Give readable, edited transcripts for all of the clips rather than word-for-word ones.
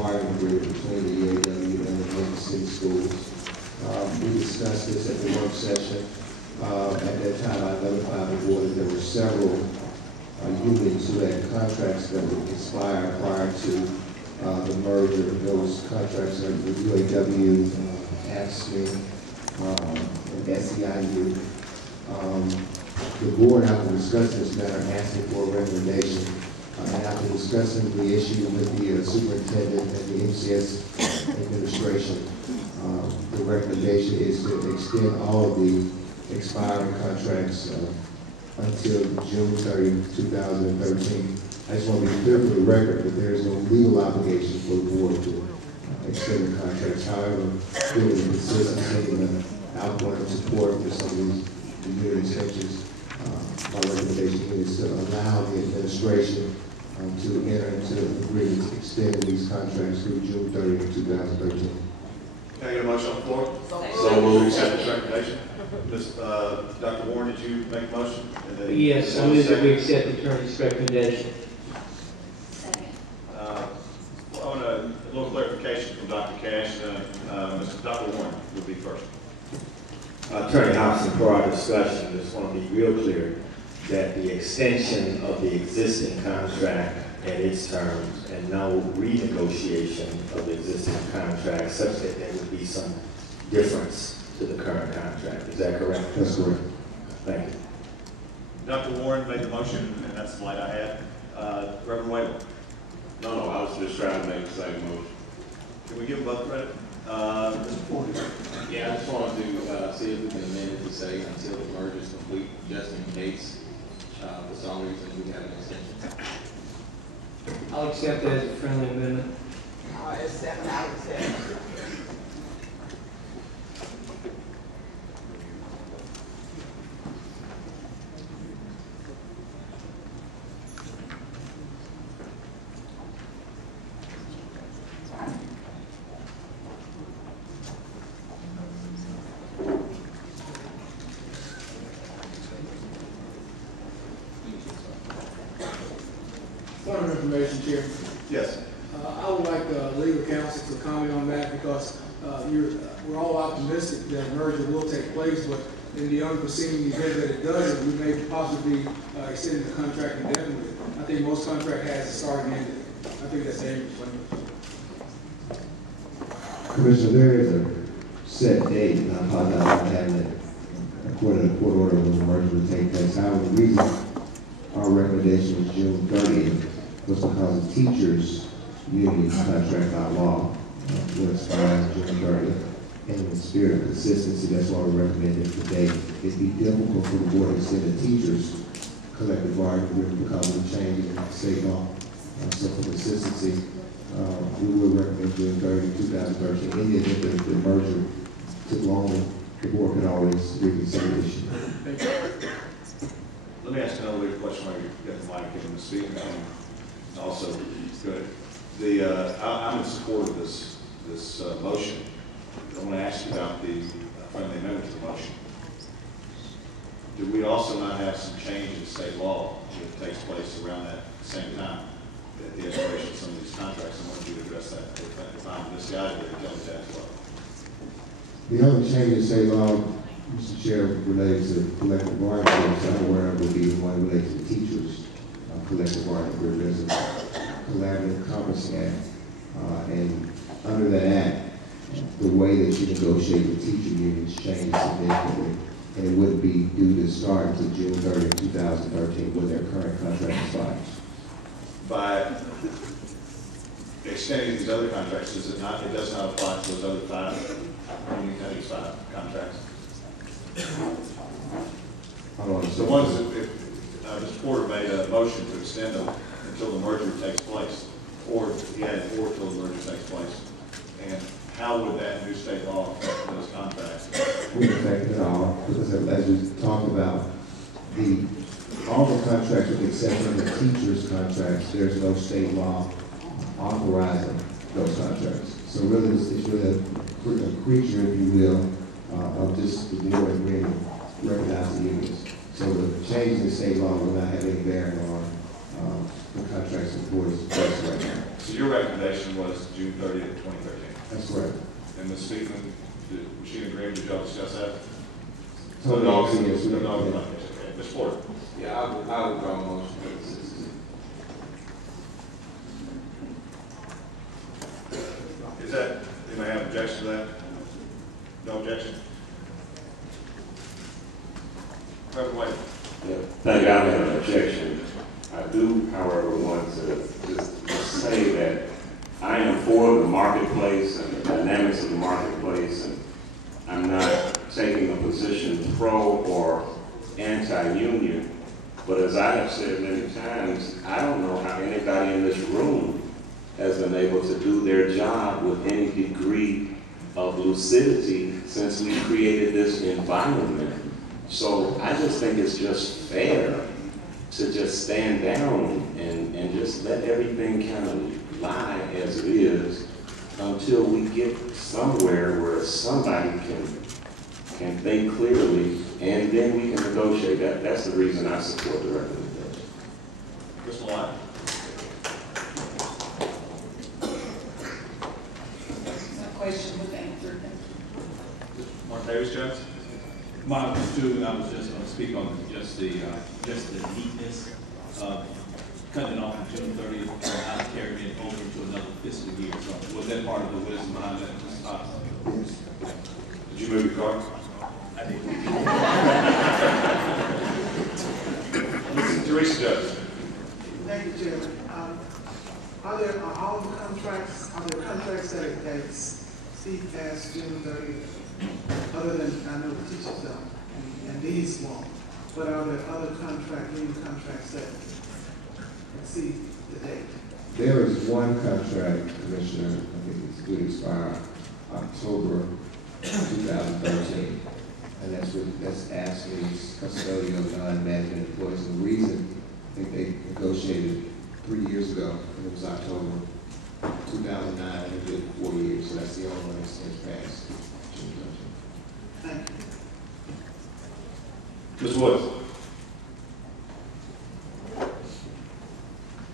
bargaining agreement between the UAW and the Memphis City Schools. We discussed this at the work session. At that time, I notified the board that there were several unions who had contracts that would expire prior to the merger. Those contracts are with UAW, AFSCME, and SEIU. The board, after discussing this matter, asked me for a recommendation. And after discussing the issue with the superintendent and the MCS administration, the recommendation is to extend all of the expiring contracts until June 30, 2013. I just want to be clear for the record that there is no legal obligation for the board to extend the contracts. However, given the consistency and the outgoing support for some of these union extensions, my recommendation is to allow the administration to enter into agreements extending these contracts through June 30, 2013. Can I get a motion on the floor? So we'll accept this recommendation. Dr. Warren, did you make a motion? Yes, I move that we accept the attorney's recommendation. I want a little clarification from Dr. Cash. Dr. Warren would be first. Attorney Hobson, for our discussion, I just want to be real clear that the extension of the existing contract and its terms and no renegotiation of the existing contract such that there would be some difference to the current contract. Is that correct? That's correct. Thank you. Dr. Warren made the motion, and that's the light I had. Reverend Whalen. No, I was just trying to make the same motion. Can we give them both credit? Mr. Porter. Yeah, I just wanted to see if we can amend it to say until the merger is complete, just in case for some reason we have an extension. I'll accept that as a friendly amendment. I'll accept. Point of information, Chair. Yes. I would like legal counsel to comment on that because we're all optimistic that a merger will take place, but in the unforeseen event that it doesn't, we may possibly be extending the contract indefinitely. I think most contract has a start and end date. I think that's dangerous. Commissioner, there is a set date, and I apologize for having it according to court order when the merger will take place. However, the reason our recommendation was June 30th was because the teachers' union's contract by law will expire June 30th. And in the spirit of consistency, that's why we recommended it today. It'd be difficult for the board to extend the teachers' collective bargaining agreement because of the changes in state law. So for consistency, we will recommend June 30, 2013. In the event that the merger took longer, the board could always reconsider the issue. Let me ask another legal question while you're getting the mic and the speaker. Also, good. I'm in support of this motion. I want to ask you about the friendly amendment to the motion. Do we also not have some change in state law that takes place around that same time at the expiration of some of these contracts? I want you to address that. If I'm misguided, tell me that as well. The only change in state law, Mr. Chair, related to collective bargaining agreements I'm aware of would be the one related to the teachers' collective bargaining agreement. There's a collaborative conferencing act, and under that act, the way that you negotiate with teacher unions changes significantly, and it wouldn't be due to start until June 30, 2013, when their current contract expires. By extending these other contracts, does it not? It does not apply to those other five contracts. The ones that Mr. Porter made a motion to extend them until the merger takes place, or he added four until the merger takes place. And how would that new state law affect those contracts? Wouldn't affect it at all, because as we talked about, all the contracts with the exception of the teachers' contracts, there's no state law authorizing those contracts. So really, it's really a creature, if you will, of just the board agreement recognizing unions. So the change in the state law will not have any bearing on the contracts the board is discussing right now. So your recommendation was June 30th, 2013. That's correct. And Ms. Speakman, was she in agreement? Did y'all discuss that? Totally, yes, we No, don't. okay. Ms. Porter? Yeah, I would draw a motion for consistency. Is that, anybody have objection to that? No objection? Reverend White? Yeah, thank you. I don't have an objection. I do, however, want to just say that I am for the marketplace and the dynamics of the marketplace, and I'm not taking a position pro or anti-union. But as I have said many times, I don't know how anybody in this room has been able to do their job with any degree of lucidity since we created this environment. So I just think it's just fair to just stand down and just let everything kind of lie as it is until we get somewhere where somebody can think clearly, and then we can negotiate. That's the reason I support the recommendation. Ms. Malott? My question was answered. Mark Davis Jones? Mine was too, and I was just going to speak on just the neatness of cutting it off on June 30th and not carrying it over to another fiscal year. So was that part of the wisdom behind that, Mr. Thompson? Did you move your car? I did. Teresa Jones? Thank you, Chairman. Are there all the contracts, are there contracts that speak past June 30th? Other than, I know the teachers don't, and these won't. But are there other union contracts that exceed the date? There is one contract, Commissioner, I think it's due to expire October 2013. And that's Ashley's custodial non-management employees. The reason, I think they negotiated 3 years ago, and it was October 2009, and they did 4 years, so that's the only one that's passed. Thank you. Ms. Woods?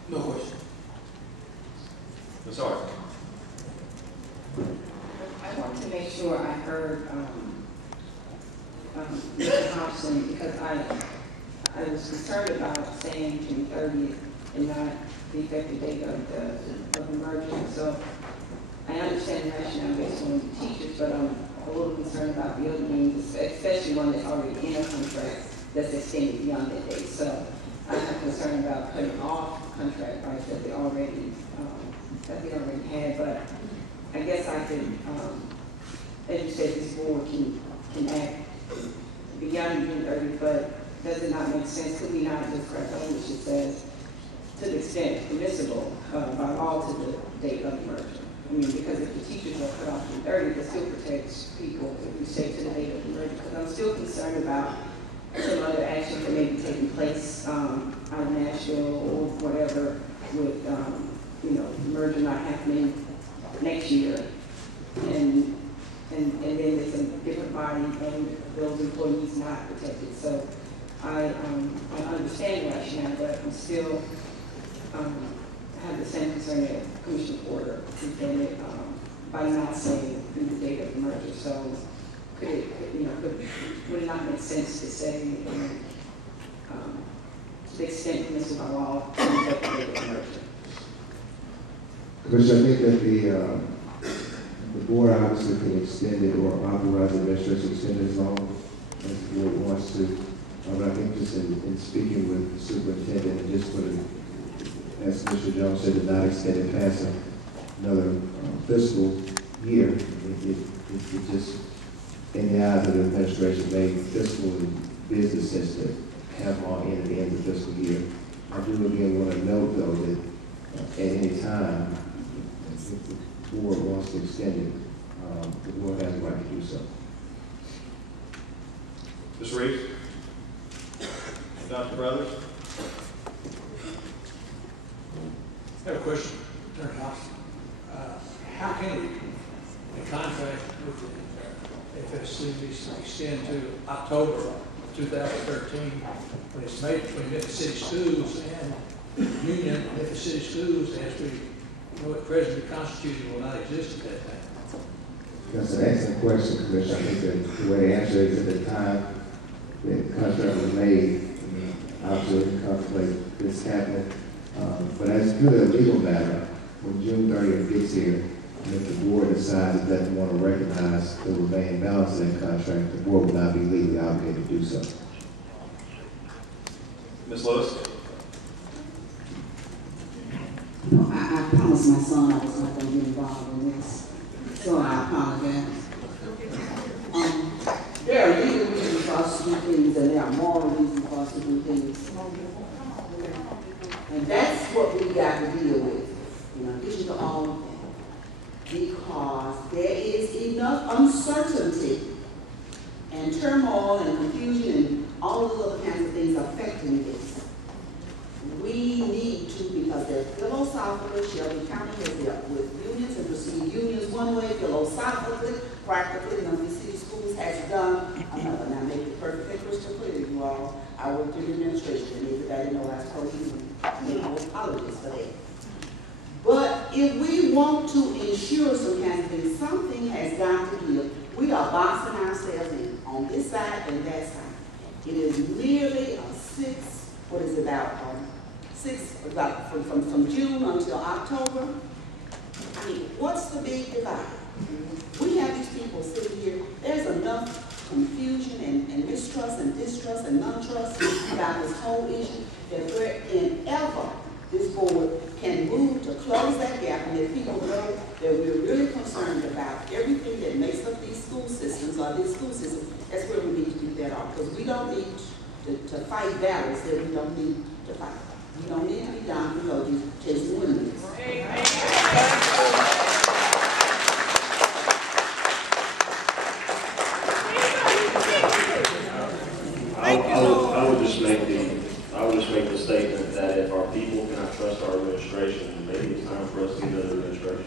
No question. Ms. Hart? I want to make sure I heard Mr. Hobson, because I was concerned about saying June 30th and not the effective date of the merger. So I understand the rationale based on the teachers, but I'm a little concerned about the other means, especially one that's already in a contract that's extended beyond that date. So I'm not concerned about cutting off contract rights that they already had, but I guess I could, as you said, this board can act beyond June 30th, but does it not make sense? Could we not just correct language that says, to the extent permissible by law to the date of the merger? I mean, because if the teachers are cut off June 30th, it still protects people if we say to the date of the merger. Because I'm still concerned about some other actions that may be taking place out of Nashville or whatever with, the merger not happening next year. And then it's a different body and those employees not protected. So I understand the rationale, but I'm still have the same concern that Commissioner Porter presented by not saying the date of the merger. So would it not make sense to say to the extent permissible by law to the date of the merger? Commissioner, I think that the board obviously can extend it or authorize the administration to extend it as long as the board wants to. But I think just in speaking with the superintendent and just put it, as Mr. Jones said, to not extend it past another fiscal year, it just, in the eyes of the administration, made fiscal and business sense to have them all in at the end of the fiscal year. I do again want to note, though, that at any time, if the board wants to extend it, the board has the right to do so. Ms. Reeves? Dr. Brothers? I have a question, Attorney Hobson. How can the contract with the FSC be extended to October of 2013 when it's made between Memphis City Schools and union of Memphis City Schools as we know it presently constituted will not exist at that time? That's an excellent question, Commissioner. I think that the way to answer it is at the time that the contract was made, obviously we contemplate this happening. But as to the legal matter, when June 30th gets here, and if the board decides it doesn't want to recognize the remaining balance of that contract, the board will not be legally obligated to do so. Ms. Lewis? No, I promised my son I was not going to get involved in this, so I apologize. There are legal reasons for us to do things, and there are moral reasons for us to do things. And that's what we got to deal with, in addition to all of that. Because there is enough uncertainty and turmoil and confusion and all of those other kinds of things affecting this. We need to, because they're philosophically, Shelby County has dealt with unions and perceived unions one way, philosophically, practically, Memphis City Schools has done another. Now, make it perfectly crystal clear, you all. I worked in administration, and everybody knows I told you, make no apologies for that. But if we want to ensure some kind of thing, something has got to give. We are boxing ourselves in on this side and that side. It is merely a from June until October. I mean, what's the big divide? We have these people sitting here. There's enough confusion and mistrust and distrust and non-trust about this whole issue that wherever this board can move to close that gap and let people know that we're really concerned about everything that makes up these school systems or this school system. That's where we need to do that off, because we don't need to fight battles that we don't need to fight. We don't need to be down below chasing windmills. I would just make the statement that if our people cannot trust our administration, maybe it's time for us to get another administration.